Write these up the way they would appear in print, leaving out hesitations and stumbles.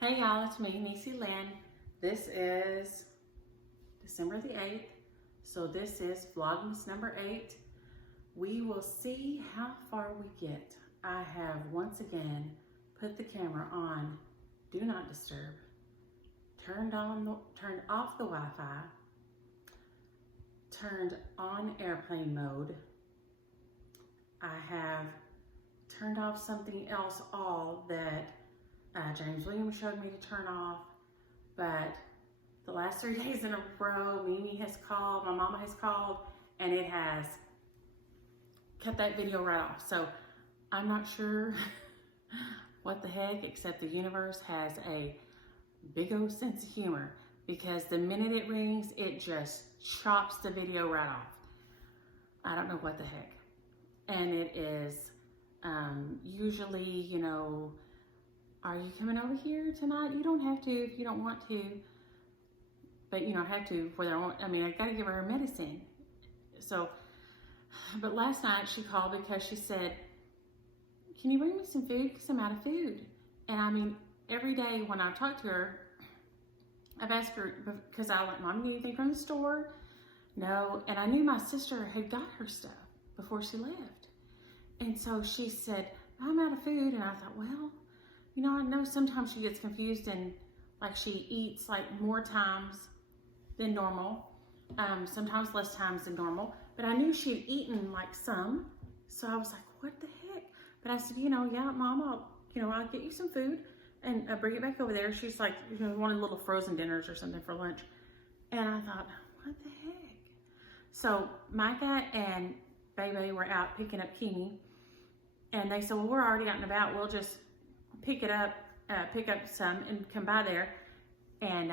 Hey y'all, it's me, Niecy Lynn. This is December the 8th, so this is Vlogmas number 8. We will see how far we get. I have once again put the camera on Do Not Disturb, turned off the Wi-Fi, turned on airplane mode. I have turned off something else all that James Williams showed me to turn off, but the last 3 days in a row, Mimi has called, my mama has called, and it has cut that video right off. So I'm not sure what the heck, except the universe has a big old sense of humor, because the minute it rings, it just chops the video right off. I don't know what the heck. And it is usually, you know, are you coming over here tonight? You don't have to if you don't want to. But, you know, I have to, whether I want, I mean, I got to give her medicine. So, but last night she called because she said, can you bring me some food? Because I'm out of food. And I mean, every day when I talk to her, I've asked her, because I like, Mom, need anything from the store? No. And I knew my sister had got her stuff before she left. And so she said, I'm out of food. And I thought, well, you know, I know sometimes she gets confused and like she eats like more times than normal, sometimes less times than normal, but I knew she had eaten like some. So I was like, what the heck? But I said, you know, yeah, Mom, I'll get you some food and bring it back over there. She's like, you know, wanted little frozen dinners or something for lunch. And I thought, what the heck? So Micah and Baby were out picking up Kimi, and they said, well, we're already out and about. We'll just pick up some and come by there and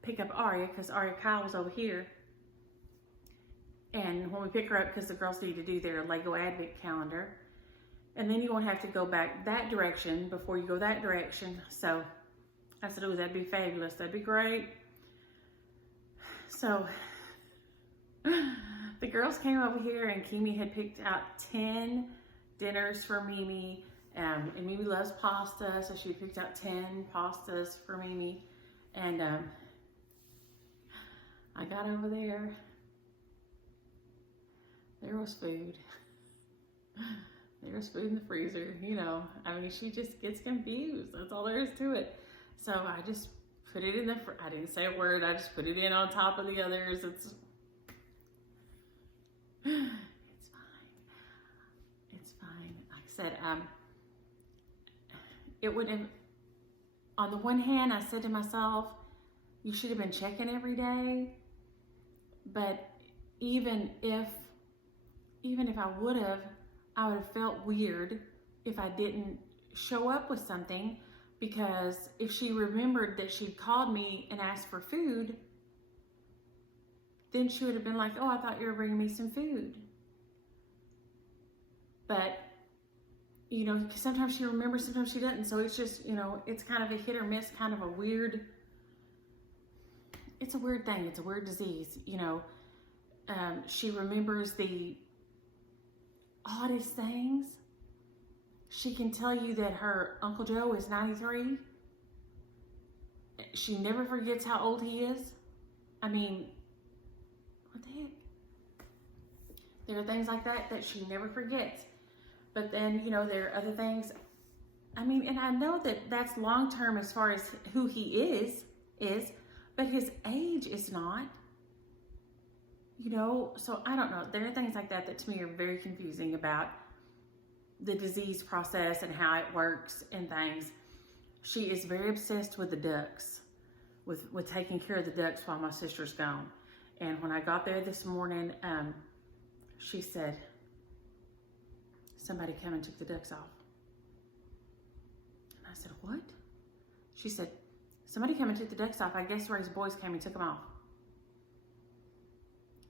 pick up Aria, because Aria Kyle was over here. And when we pick her up, because the girls need to do their Lego Advent calendar, and then you won't have to go back that direction before you go that direction. So I said, oh, that'd be fabulous. That'd be great. So the girls came over here, and Kimi had picked out 10 dinners for Mimi. And Mimi loves pasta, so she picked out 10 pastas for Mimi. And I got over there. There was food. There was food in the freezer, you know. I mean, she just gets confused. That's all there is to it. So I just put it in I didn't say a word. I just put it in on top of the others. It's fine. It's fine. Like I said, it would have, on the one hand, I said to myself, you should have been checking every day. But even if I would have felt weird if I didn't show up with something, because if she remembered that she'd called me and asked for food, then she would have been like, oh, I thought you were bringing me some food. But you know, because sometimes she remembers, sometimes she doesn't. So it's just, you know, it's kind of a hit or miss, kind of a weird, it's a weird thing. It's a weird disease, you know. She remembers the oddest things. She can tell you that her Uncle Joe is 93. She never forgets how old he is. I mean, what the heck? There are things like that that she never forgets. But then, you know, there are other things. I mean, and I know that that's long-term as far as who he is, but his age is not, you know. So I don't know. There are things like that that to me are very confusing about the disease process and how it works and things. She is very obsessed with the ducks, with taking care of the ducks while my sister's gone. And when I got there this morning, she said, somebody came and took the ducks off. And I said, what? She said, somebody came and took the ducks off. I guess Ray's boys came and took them off.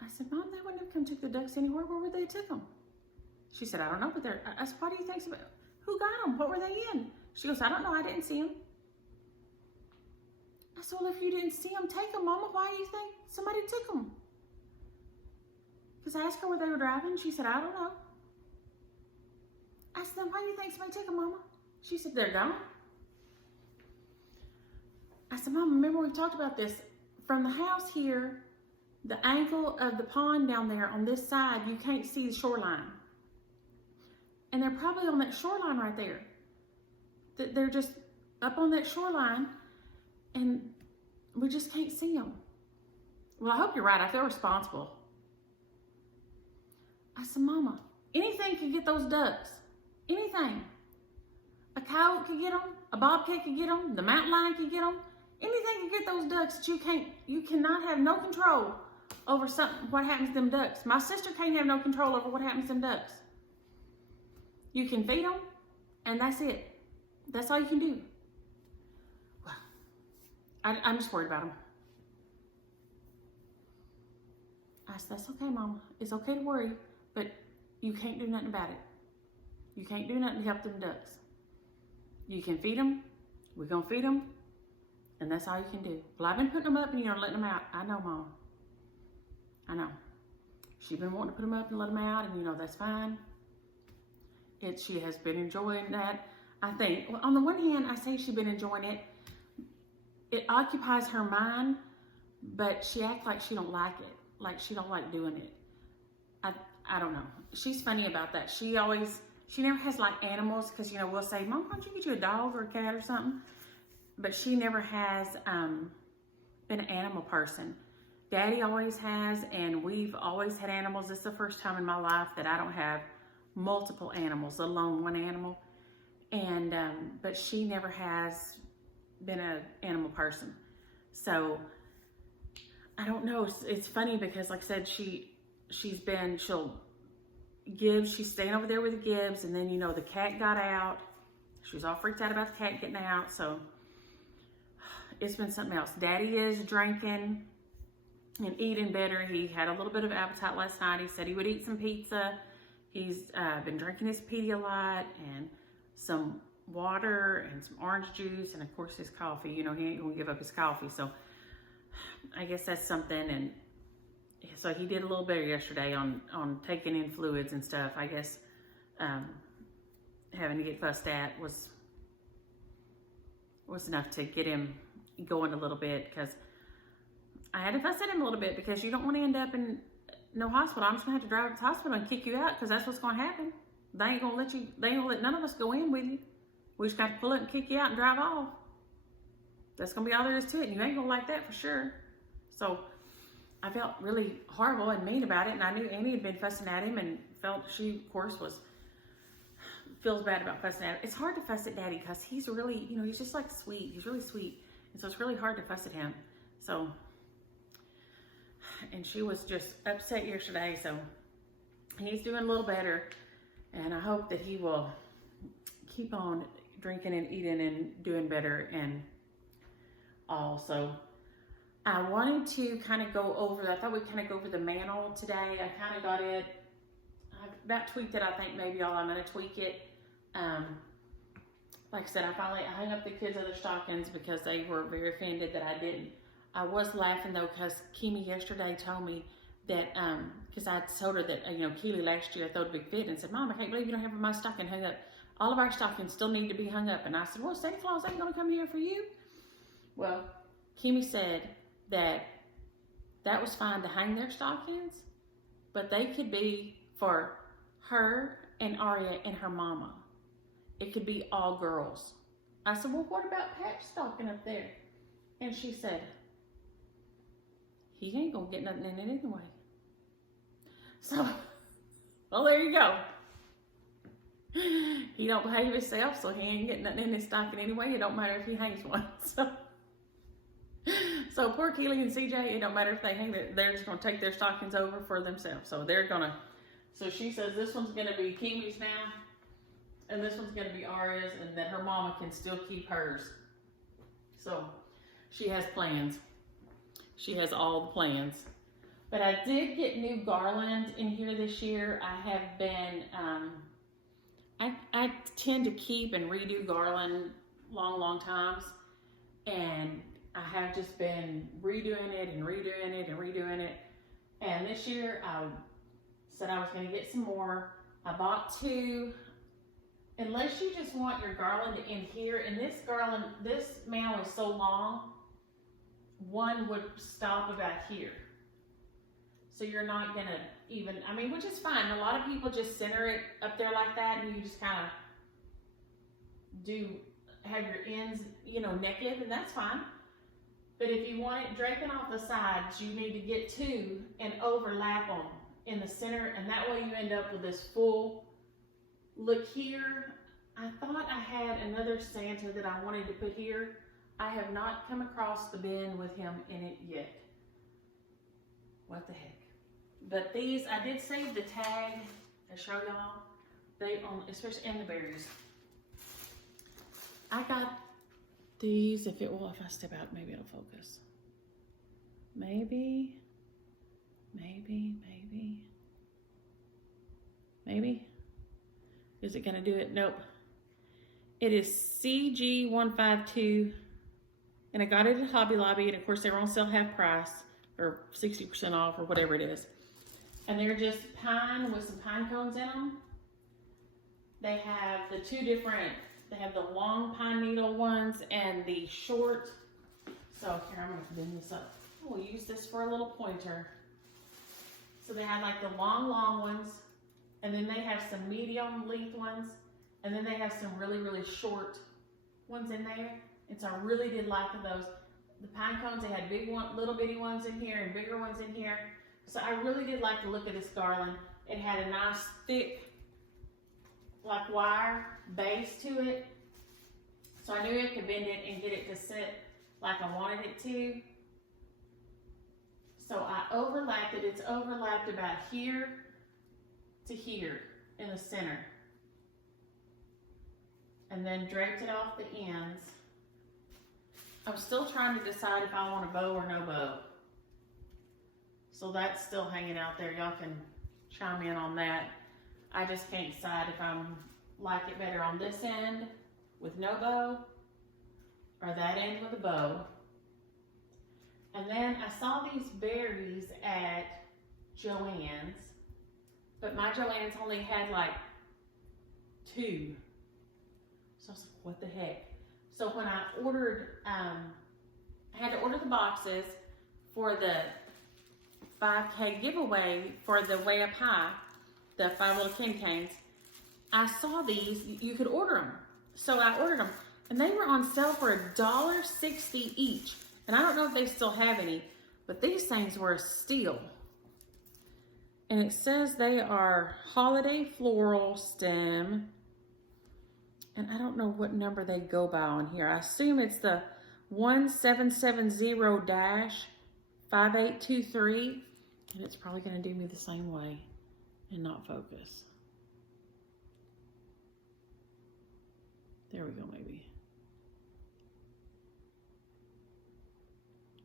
I said, Mom, they wouldn't have come and took the ducks anywhere. Where would they took them? She said, I don't know, but they're, I said, why do you think so? Who got them? What were they in? She goes, I don't know. I didn't see them. I said, well, if you didn't see them, take them, Mama. Why do you think somebody took them? Because I asked her where they were driving. She said, I don't know. I said, then why do you think somebody took them, Mama? She said, they're gone. I said, Mom, remember we talked about this? From the house here, the angle of the pond down there on this side, you can't see the shoreline. And they're probably on that shoreline right there. They're just up on that shoreline, and we just can't see them. Well, I hope you're right. I feel responsible. I said, Mama, anything can get those ducks. Anything. A coyote could get them. A bobcat could get them. The mountain lion could get them. Anything can get those ducks that you cannot have no control over what happens to them ducks. My sister can't have no control over what happens to them ducks. You can feed them, and that's it. That's all you can do. Well, I'm just worried about them. I said, that's okay, Mama. It's okay to worry, but you can't do nothing about it. You can't do nothing to help them ducks. You can feed them. We're going to feed them. And that's all you can do. Well, I've been putting them up and, letting them out. I know, Mama. I know. She's been wanting to put them up and let them out, and, that's fine. She has been enjoying that. I think, well, on the one hand, I say she's been enjoying it. It occupies her mind, but she acts like she don't like it. Like she don't like doing it. I don't know. She's funny about that. She never has like animals, because, we'll say, Mom, why don't you get you a dog or a cat or something? But she never has been an animal person. Daddy always has, and we've always had animals. This is the first time in my life that I don't have multiple animals, let alone one animal. And but she never has been an animal person. So I don't know. It's funny because, like I said, she's staying over there with the Gibbs, and then the cat got out. She was all freaked out about the cat getting out. So it's been something else. Daddy is drinking and eating better. He had a little bit of appetite last night. He said he would eat some pizza. He's been drinking his Pedialyte and some water and some orange juice, and of course his coffee. He ain't gonna give up his coffee. So I guess that's something. And so he did a little better yesterday on taking in fluids and stuff. I guess having to get fussed at was enough to get him going a little bit, because I had to fuss at him a little bit, because you don't want to end up in no hospital. I'm just gonna have to drive to the hospital and kick you out, because that's what's gonna happen. They ain't gonna let none of us go in with you. We just got to pull it and kick you out and drive off. That's gonna be all there is to it, and you ain't gonna like that for sure. So I felt really horrible and mean about it, and I knew Annie had been fussing at him, and felt she, of course, feels bad about fussing at him. It's hard to fuss at Daddy, because he's really, he's just like sweet. He's really sweet, and so it's really hard to fuss at him. So, and she was just upset yesterday, so he's doing a little better, and I hope that he will keep on drinking and eating and doing better and all. So I wanted to kind of go over, I thought we'd kind of go over the mantle today. I kind of got it, I about tweaked it, I think maybe y'all, I'm going to tweak it. Like I said, I hung up the kids' other stockings because they were very offended that I didn't. I was laughing though, because Kimi yesterday told me that, because I told her that, Keely last year threw a big fit and said, Mom, I can't believe you don't have my stocking hung up. All of our stockings still need to be hung up. And I said, well, Santa Claus ain't going to come here for you. Well, Kimi said that was fine to hang their stockings, but they could be for her and Aria and her mama. It could be all girls. I said, well, what about Pat's stocking up there? And she said, he ain't going to get nothing in it anyway. So, well, there you go. He don't behave himself, so he ain't getting nothing in his stocking anyway. It don't matter if he hangs one. So poor Keely and CJ, it don't matter if they hang it. They're just going to take their stockings over for themselves. So they're going to, so she says this one's going to be Kimi's now, and this one's going to be Aria's, and that her mama can still keep hers. So she has plans. She has all the plans. But I did get new garland in here this year. I have been, I tend to keep and redo garland long times. And I have just been redoing it and redoing it and redoing it. And this year I said I was going to get some more. I bought 2. Unless you just want your garland in here. And this garland, this mantle is so long one would stop about here. So you're not gonna even, I mean, which is fine. A lot of people just center it up there like that, and you just kind of have your ends, you know, naked, and that's fine. But if you want it draping off the sides, you need to get two and overlap them in the center, and that way you end up with this full look here. I thought I had another Santa that I wanted to put here. I have not come across the bin with him in it yet. What the heck? But these, I did save the tag to show y'all. They especially in the berries. I got these. If I step out, maybe it'll focus. Maybe. Is it gonna do it? Nope. It is CG152, and I got it at Hobby Lobby, and of course they were on sale half price or 60% off or whatever it is. And they're just pine with some pine cones in them. They have the two different, they have the long pine needle ones and the short. So here, I'm gonna bend this up. We'll use this for a little pointer. So they have like the long ones, and then they have some medium length ones, and then they have some really short ones in there. And so I really did like those. The pine cones, they had big one, little bitty ones in here and bigger ones in here. So I really did like the look of this garland. It had a nice thick, like wire base to it. So I knew I could bend it and get it to sit like I wanted it to. So I overlapped it. It's overlapped about here to here in the center. And then draped it off the ends. I'm still trying to decide if I want a bow or no bow. So that's still hanging out there. Y'all can chime in on that. I just can't decide if I like it better on this end with no bow or that end with a bow. And then I saw these berries at Joann's, but my Joann's only had like 2. So I was like, what the heck? So when I ordered, I had to order the boxes for the 5K giveaway for the Way Up High, the 5 little candy canes. I saw these, you could order them. So I ordered them, and they were on sale for $1.60 each. And I don't know if they still have any, but these things were a steal. And it says they are holiday floral stem. And I don't know what number they go by on here. I assume it's the 1770-5823. And it's probably going to do me the same way and not focus. There we go, maybe.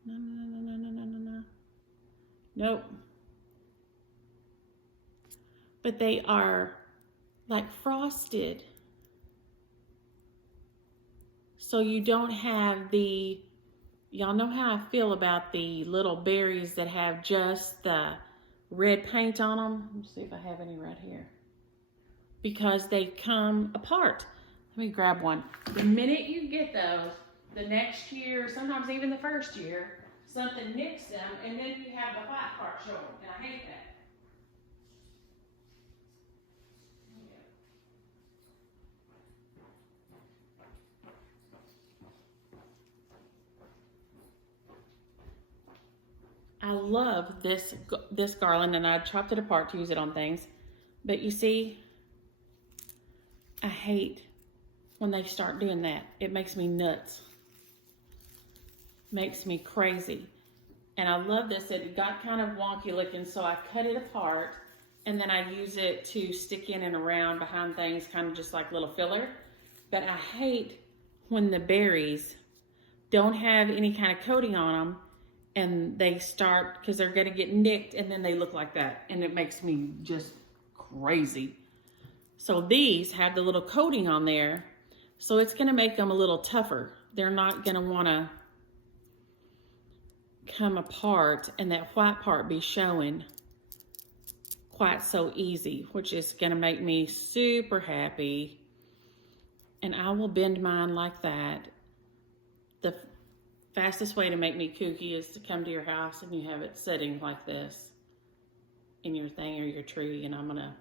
No. Nope. But they are like frosted. So you don't have the, y'all know how I feel about the little berries that have just the red paint on them. Let's see if I have any right here. Because they come apart. Let me grab one. The minute you get those, the next year, sometimes even the first year, something nicks them, and then you have the white part showing, and I hate that. I love this garland, and I chopped it apart to use it on things. But you see, I hate when they start doing that. It makes me nuts. Makes me crazy. And I love this. It got kind of wonky looking, so I cut it apart, and then I use it to stick in and around behind things, kind of just like little filler. But I hate when the berries don't have any kind of coating on them, and they start, because they're going to get nicked, and then they look like that, and it makes me just crazy. So these have the little coating on there, so it's going to make them a little tougher. They're not going to want to come apart and that white part be showing quite so easy, which is going to make me super happy. And I will bend mine like that. The fastest way to make me kooky is to come to your house and you have it sitting like this in your thing or your tree, and I'm gonna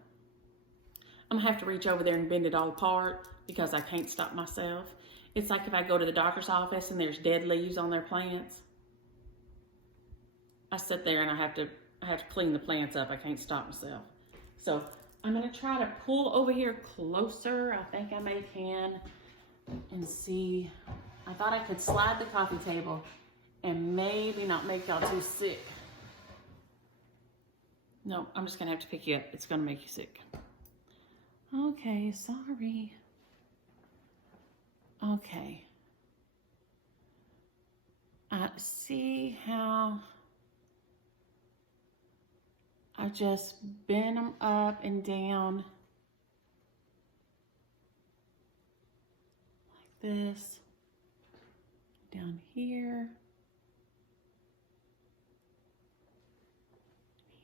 have to reach over there and bend it all apart because I can't stop myself. It's like if I go to the doctor's office and there's dead leaves on their plants. I sit there and I have to clean the plants up. I can't stop myself. So I'm gonna try to pull over here closer. I think I may can and see. I thought I could slide the coffee table and maybe not make y'all too sick. No, I'm just gonna have to pick you up. It's gonna make you sick. Okay, sorry. Okay. See how I just bend them up and down like this, down here,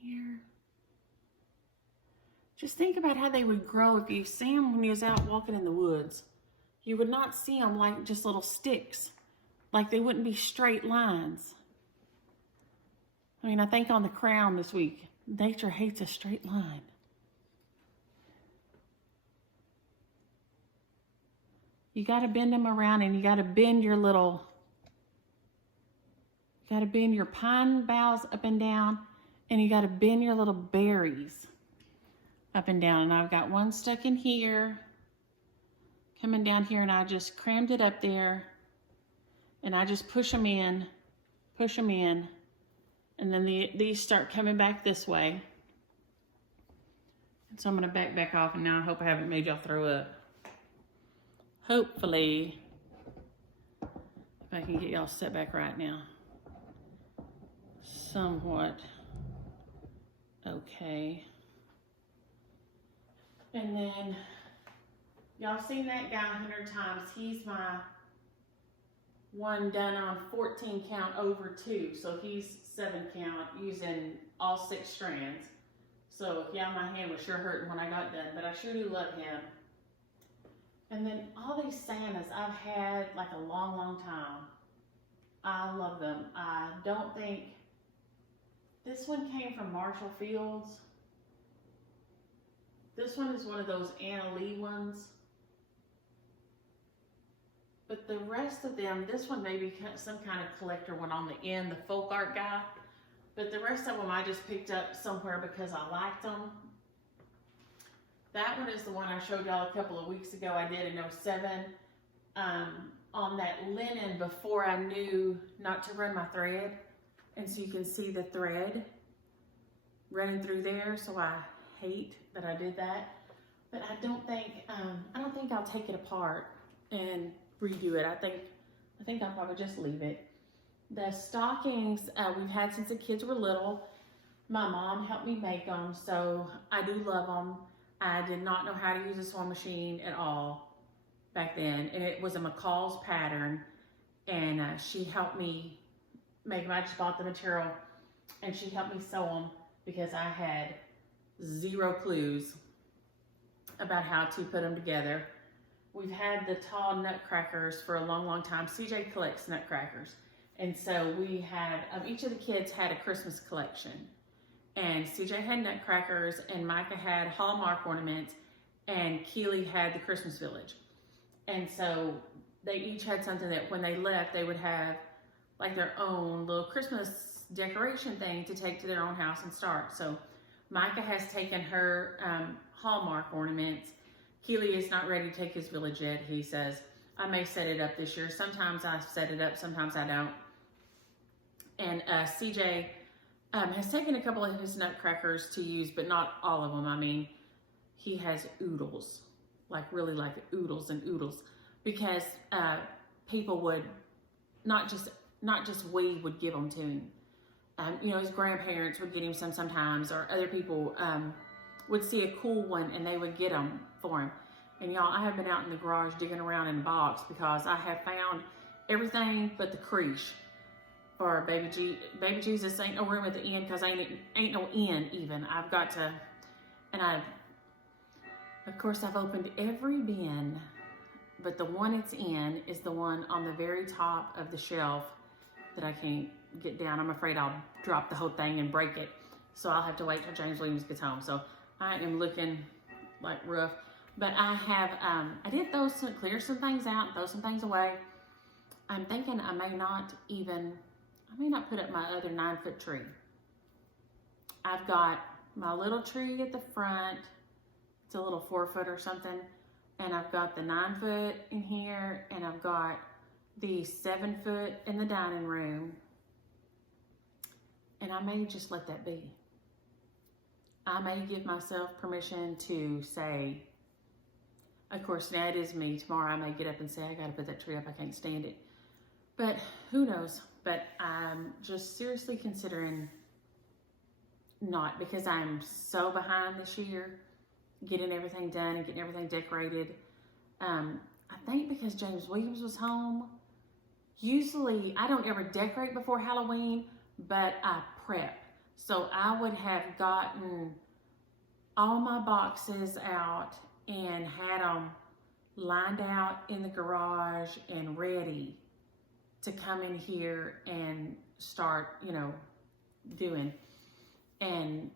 here. Just think about how they would grow if you see them when you was out walking in the woods. You would not see them like just little sticks, like they wouldn't be straight lines. I mean, I think on the crown this week, nature hates a straight line. You got to bend them around, and you got to bend your pine boughs up and down, and you got to bend your little berries up and down. And I've got one stuck in here, coming down here, and I just crammed it up there, and I just push them in, and then these start coming back this way. And so I'm going to back off, and now I hope I haven't made y'all throw up. Hopefully, if I can get y'all set back right now. Somewhat okay. And then, y'all seen that guy 100 times. He's my one done on 14 count over 2. So he's 7 count using all 6 strands. So yeah, my hand was sure hurting when I got done, but I sure do love him. And then all these Santas I've had like a long time. I love them. I don't think this one came from Marshall Fields. This one is one of those Anna Lee ones. But the rest of them, this one may be some kind of collector one on the end, the folk art guy. But the rest of them I just picked up somewhere because I liked them. That one is the one I showed y'all a couple of weeks ago. I did in 07 on that linen before I knew not to run my thread. And so you can see the thread running through there. So I hate that I did that. But I don't think I'll take it apart and redo it. I think I'll probably just leave it. The stockings we've had since the kids were little. My mom helped me make them, so I do love them. I did not know how to use a sewing machine at all back then, and it was a McCall's pattern, and she helped me make them. I just bought the material, and she helped me sew them because I had 0 clues about how to put them together. We've had the tall nutcrackers for a long time. CJ collects nutcrackers. And so we had, each of the kids had a Christmas collection. And CJ had nutcrackers, and Micah had Hallmark ornaments, and Keely had the Christmas Village. And so they each had something that when they left, they would have like their own little Christmas decoration thing to take to their own house and start. So Micah has taken her Hallmark ornaments. Keely is not ready to take his village yet. He says, I may set it up this year. Sometimes I set it up, sometimes I don't. And CJ has taken a couple of his nutcrackers to use, but not all of them. I mean, he has oodles, like really like oodles and oodles, because people would, not just we would give them to him. You know, his grandparents would get him sometimes, or other people would see a cool one and they would get them for him. And y'all, I have been out in the garage digging around in the box because I have found everything but the creche for baby Jesus. Ain't no room at the end because ain't no end even. I've got to, and of course I've opened every bin, but the one it's in is the one on the very top of the shelf that I can't get down. I'm afraid I'll drop the whole thing and break it. So I'll have to wait till James Williams gets home. So I am looking like rough. But I have, I did clear some things out, throw some things away. I'm thinking I may not put up my other 9-foot tree. I've got my little tree at the front. It's a little 4-foot or something. And I've got the 9-foot in here, and I've got the 7-foot in the dining room. And I may just let that be. I may give myself permission to say, of course, now it is me. Tomorrow I may get up and say, I gotta put that tree up, I can't stand it. But who knows? But I'm just seriously considering not, because I'm so behind this year, getting everything done and getting everything decorated. I think because James Williams was home, usually I don't ever decorate before Halloween, but I prep. So I would have gotten all my boxes out and had them lined out in the garage and ready to come in here and start, doing. And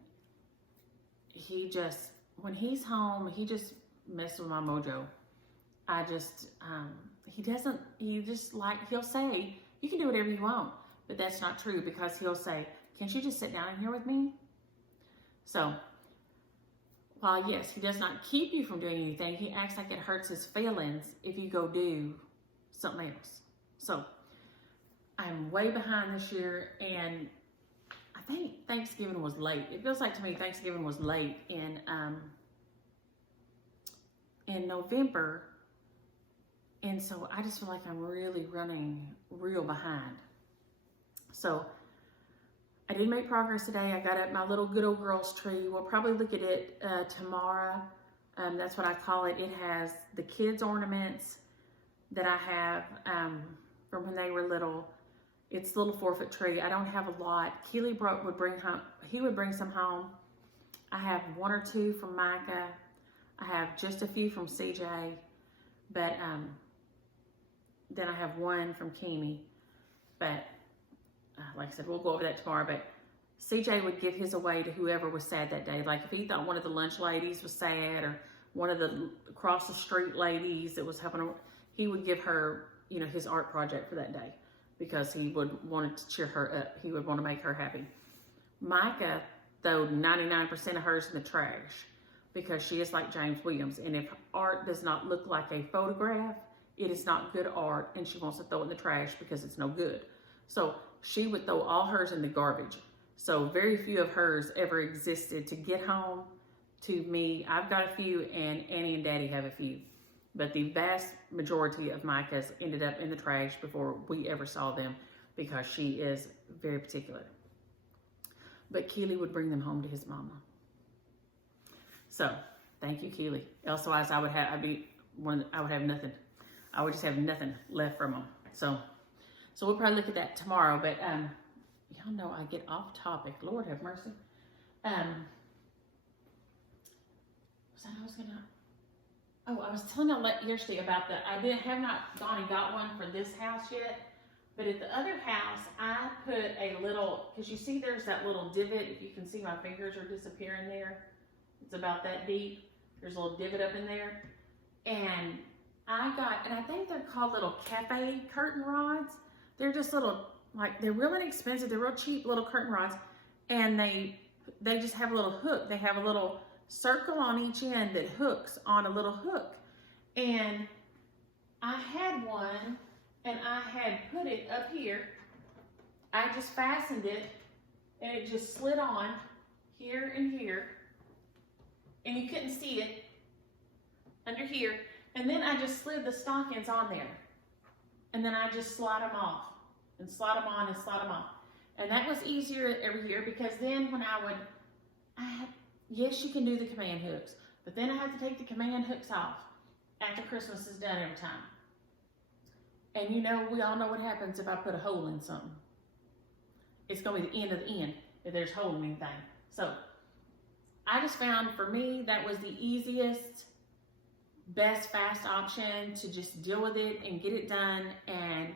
he just, when he's home, he just messes with my mojo. He'll say, you can do whatever you want, but that's not true, because he'll say, can't you just sit down in here with me? So, while yes, he does not keep you from doing anything, he acts like it hurts his feelings if you go do something else. So, I'm way behind this year, and I think Thanksgiving was late. It feels like to me Thanksgiving was late in November, and so I just feel like I'm really running real behind. So I did make progress today. I got up my little good old girl's tree. We'll probably look at it tomorrow. That's what I call it. It has the kids' ornaments that I have from when they were little. It's a little 4-foot tree. I don't have a lot. Keely would bring some home. I have 1 or 2 from Micah. I have just a few from CJ, but then I have 1 from Kimi. But like I said, we'll go over that tomorrow. But CJ would give his away to whoever was sad that day. Like if he thought one of the lunch ladies was sad, or one of the across the street ladies that was helping him, he would give her, his art project for that day, because he would want to cheer her up. He would want to make her happy. Micah threw 99% of hers in the trash, because she is like James Williams. And if art does not look like a photograph, it is not good art, and she wants to throw it in the trash because it's no good. So she would throw all hers in the garbage. So very few of hers ever existed to get home to me. I've got a few, and Annie and Daddy have a few. But the vast majority of Micah's ended up in the trash before we ever saw them, because she is very particular. But Keely would bring them home to his mama. So thank you, Keely. Elsewise, I would have nothing. I would just have nothing left from them. So we'll probably look at that tomorrow. But y'all know I get off topic. Lord have mercy. I was telling y'all yesterday about I have not gone and got one for this house yet. But at the other house, I put a little, because you see there's that little divot. If you can see, my fingers are disappearing there. It's about that deep. There's a little divot up in there. And I think they're called little cafe curtain rods. They're just little, they're real inexpensive. They're real cheap little curtain rods. And they just have a little hook. They have a little circle on each end that hooks on a little hook. And I had one, and I had put it up here. I just fastened it, and it just slid on here and here. And you couldn't see it under here. And then I just slid the stockings on there. And then I just slide them off, and slide them on, and slide them off. And that was easier every year, because then when yes, you can do the command hooks, but then I have to take the command hooks off after Christmas is done every time. And we all know what happens if I put a hole in something. It's going to be the end of the end if there's a hole in anything. So I just found, for me, that was the easiest, best, fast option to just deal with it and get it done. And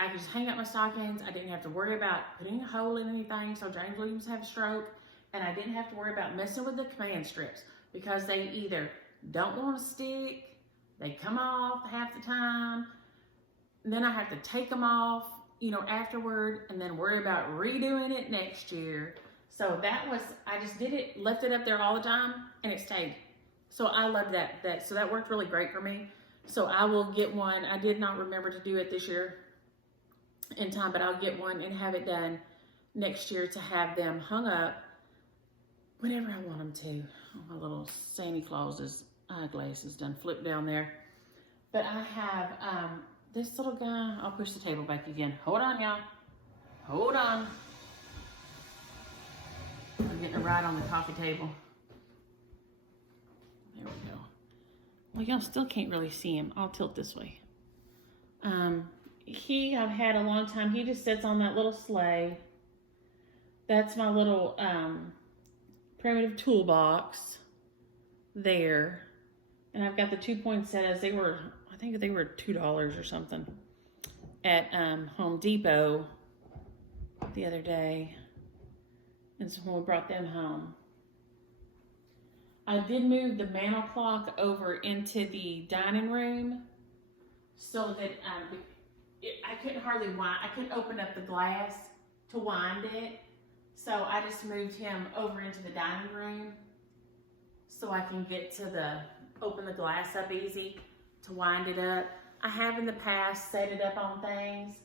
I could just hang up my stockings. I didn't have to worry about putting a hole in anything, so James Williams had a stroke, and I didn't have to worry about messing with the command strips because they either don't want to stick, they come off half the time, and then I have to take them off, you know, afterward, and then worry about redoing it next year. So that was, I just did it, left it up there all the time, and it stayed. So I loved that. So that worked really great for me. So I will get one. I did not remember to do it this year in time, but I'll get one and have it done next year to have them hung up whenever I want them to. Oh, my little Santa Claus's eyeglasses done flipped down there. But I have this little guy. I'll push the table back again. Hold on, y'all. Hold on. I'm getting it right on the coffee table. There we go. Well, y'all still can't really see him. I'll tilt this way. I've had a long time. He just sits on that little sleigh. That's my little primitive toolbox there. And I've got the 2 poinsettias. I think they were $2 or something at Home Depot the other day. And so when we brought them home. I did move the mantle clock over into the dining room so that I couldn't hardly wind. I couldn't open up the glass to wind it. So I just moved him over into the dining room so I can get to open the glass up easy to wind it up. I have in the past set it up on things,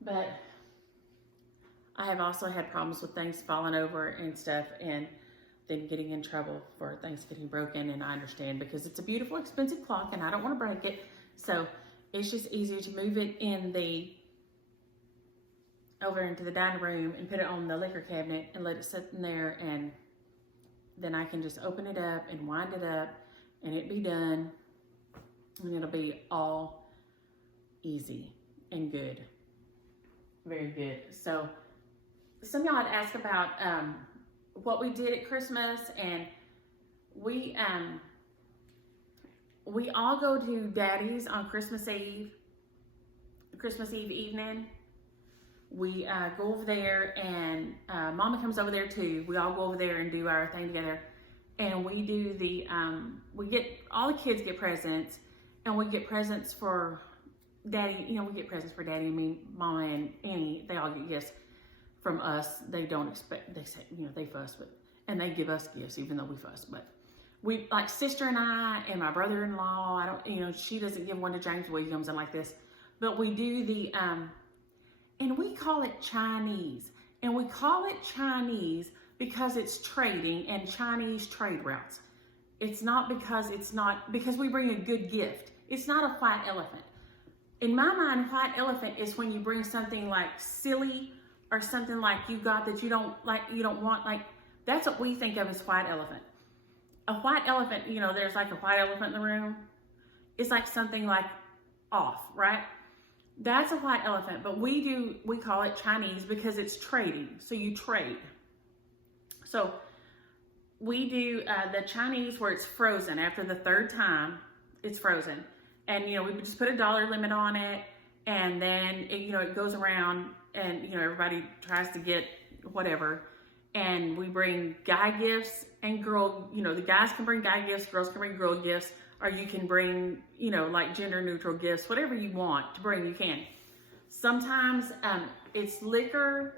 but I have also had problems with things falling over and stuff and then getting in trouble for things getting broken. And I understand because it's a beautiful, expensive clock and I don't want to break it. So it's just easier to move it over into the dining room and put it on the liquor cabinet and let it sit in there, and then I can just open it up and wind it up and it be done, and it'll be all easy and good. Very good. So some of y'all had asked about what we did at Christmas, and we all go to Daddy's on Christmas Eve evening. We go over there, and Mama comes over there too. We all go over there and do our thing together. And we do all the kids get presents, and we get presents for Daddy. You know, we get presents for Daddy and me, Mama and Annie. They all get gifts from us. They don't expect, they say, you know, they fuss, and they give us gifts even though we fuss. But we, like sister and I and my brother-in-law, she doesn't give one to James Williams and like this. But we do and we call it Chinese. And we call it Chinese because it's trading and Chinese trade routes. It's not because we bring a good gift. It's not a white elephant. In my mind, white elephant is when you bring something like silly or something like you got that you don't want, like that's what we think of as white elephant. A white elephant, there's like a white elephant in the room. It's like something like off, right? That's a white elephant, but we call it Chinese because it's trading. So you trade. So we do the Chinese where it's frozen. After the third time, it's frozen. And, we just put a $1 limit on it. And then, it goes around and, everybody tries to get whatever. And we bring guy gifts and girl, the guys can bring guy gifts, girls can bring girl gifts. Or you can bring, like gender neutral gifts, whatever you want to bring, you can. Sometimes it's liquor.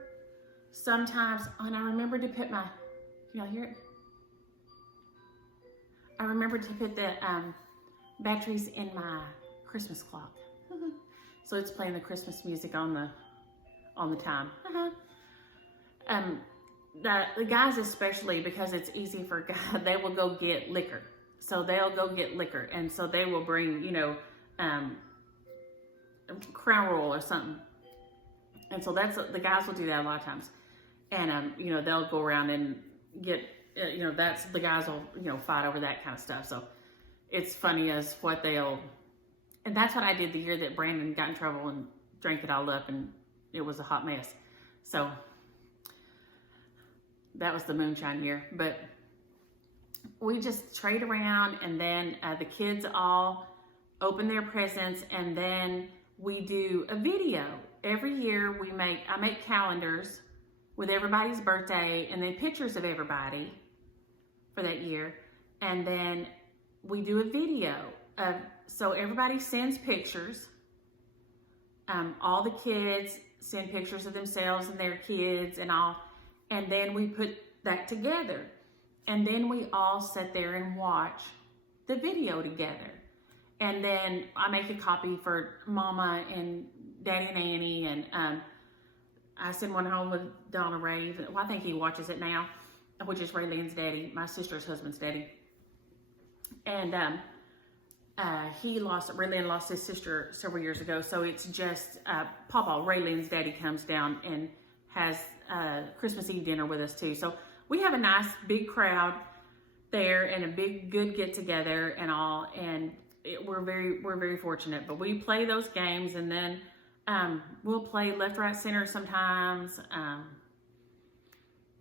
Sometimes, and I remember to put can y'all hear it? I remember to put the batteries in my Christmas clock. So it's playing the Christmas music on the time. The guys especially, because it's easy for guys, they will go get liquor. So they'll go get liquor, and so they will bring, Crown Royal or something. And so the guys will do that a lot of times. And, they'll go around and get, the guys will, fight over that kind of stuff. So it's funny as what and that's what I did the year that Brandon got in trouble and drank it all up, and it was a hot mess. So that was the moonshine year. But we just trade around, and then the kids all open their presents, and then we do a video. Every year I make calendars with everybody's birthday and then pictures of everybody for that year. And then we do a video so everybody sends pictures. All the kids send pictures of themselves and their kids and all. And then we put that together. And then we all sit there and watch the video together. And then I make a copy for Mama and Daddy and Annie, and I send one home with Donna Ray. Well, I think he watches it now, which is Raylene's daddy, my sister's husband's daddy. And Raylene lost his sister several years ago, so it's just Papa, Raylene's daddy, comes down and has Christmas Eve dinner with us too. So we have a nice big crowd there and a big good get together and all, and we're very fortunate. But we play those games, and then we'll play left, right, center sometimes.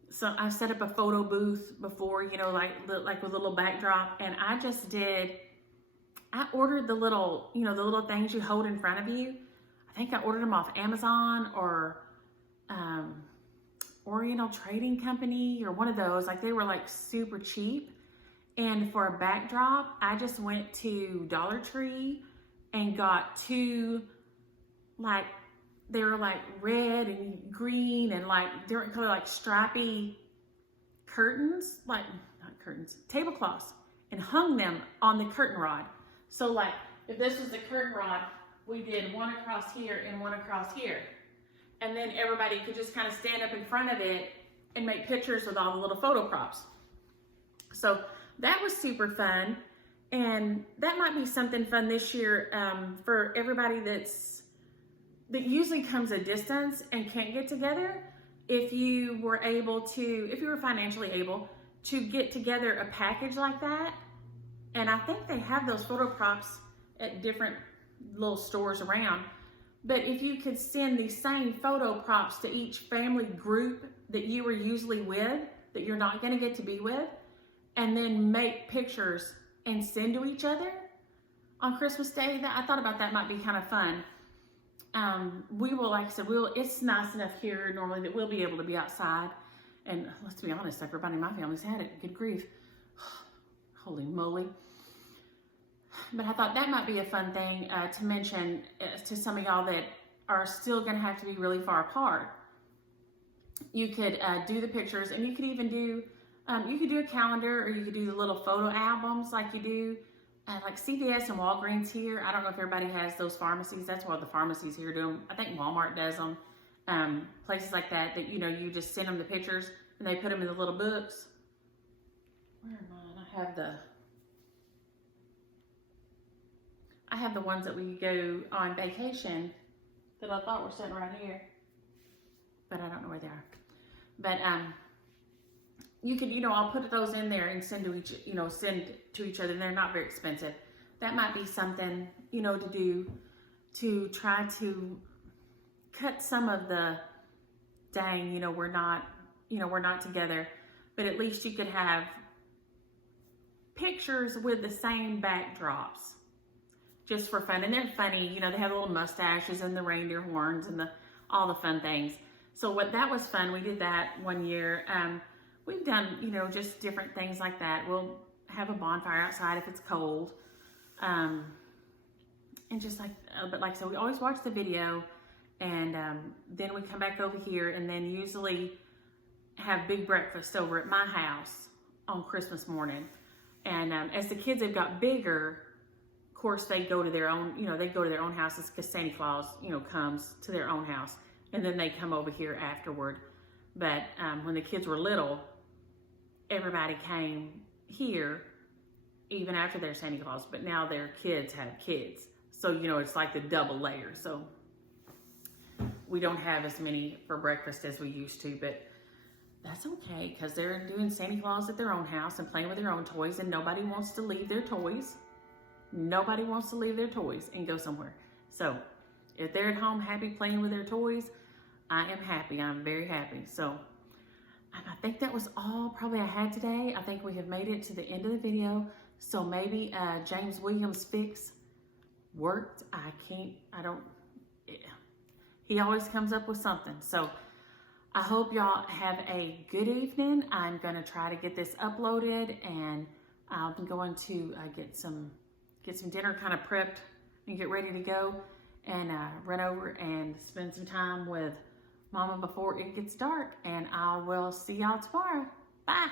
So I've set up a photo booth before, you know, like with a little backdrop, and I ordered the little things you hold in front of you. I think I ordered them off Amazon or Oriental Trading Company or one of those. Like, they were like super cheap. And for a backdrop, I just went to Dollar Tree and got two, like, they were like red and green and like different color, like stripy curtains, like, not curtains, tablecloths, and hung them on the curtain rod. So like, if this was the curtain rod, we did one across here and one across here. And then everybody could just kind of stand up in front of it and make pictures with all the little photo props. So that was super fun. And that might be something fun this year for everybody that usually comes a distance and can't get together. If you were financially able to get together a package like that. And I think they have those photo props at different little stores around. But if you could send the same photo props to each family group that you were usually with, that you're not going to get to be with, and then make pictures and send to each other on Christmas Day, I thought about that might be kind of fun. We will, like I said, it's nice enough here normally that we'll be able to be outside. And let's be honest, everybody in my family's had it. Good grief. Holy moly. But I thought that might be a fun thing to mention to some of y'all that are still going to have to be really far apart. You could do the pictures, and you could even do, you could do a calendar, or you could do the little photo albums like you do, like CVS and Walgreens here. I don't know if everybody has those pharmacies. That's why the pharmacies here do them. I think Walmart does them. Places like that, you know, you just send them the pictures, and they put them in the little books. Where am I? I have the ones that we go on vacation that I thought were sitting right here, but I don't know where they are. But you could, you know, I'll put those in there and send to each other. And they're not very expensive. That might be something, you know, to do to try to cut some of the dang, we're not together, but at least you could have pictures with the same backdrops. Just for fun. And they're funny, they have little mustaches and the reindeer horns and all the fun things. So that was fun. We did that one year. We've done, just different things like that. We'll have a bonfire outside if it's cold. And just but like I said, we always watch the video, and then we come back over here and then usually have big breakfast over at my house on Christmas morning. And as the kids have got bigger, of course, they go to their own, they go to their own houses because Santa Claus, comes to their own house, and then they come over here afterward. But when the kids were little, everybody came here even after their Santa Claus, but now their kids have kids. So, it's like the double layer. So we don't have as many for breakfast as we used to, but that's okay because they're doing Santa Claus at their own house and playing with their own toys, and nobody wants to leave their toys. Nobody wants to leave their toys and go somewhere. So if they're at home happy playing with their toys, I am happy. I'm very happy. So I think that was all probably I had today. I think we have made it to the end of the video. So maybe James Williams' fix worked. He always comes up with something. So I hope y'all have a good evening. I'm going to try to get this uploaded, and I'm going to get some dinner kind of prepped and get ready to go, and run over and spend some time with Mama before it gets dark. And I will see y'all tomorrow. Bye.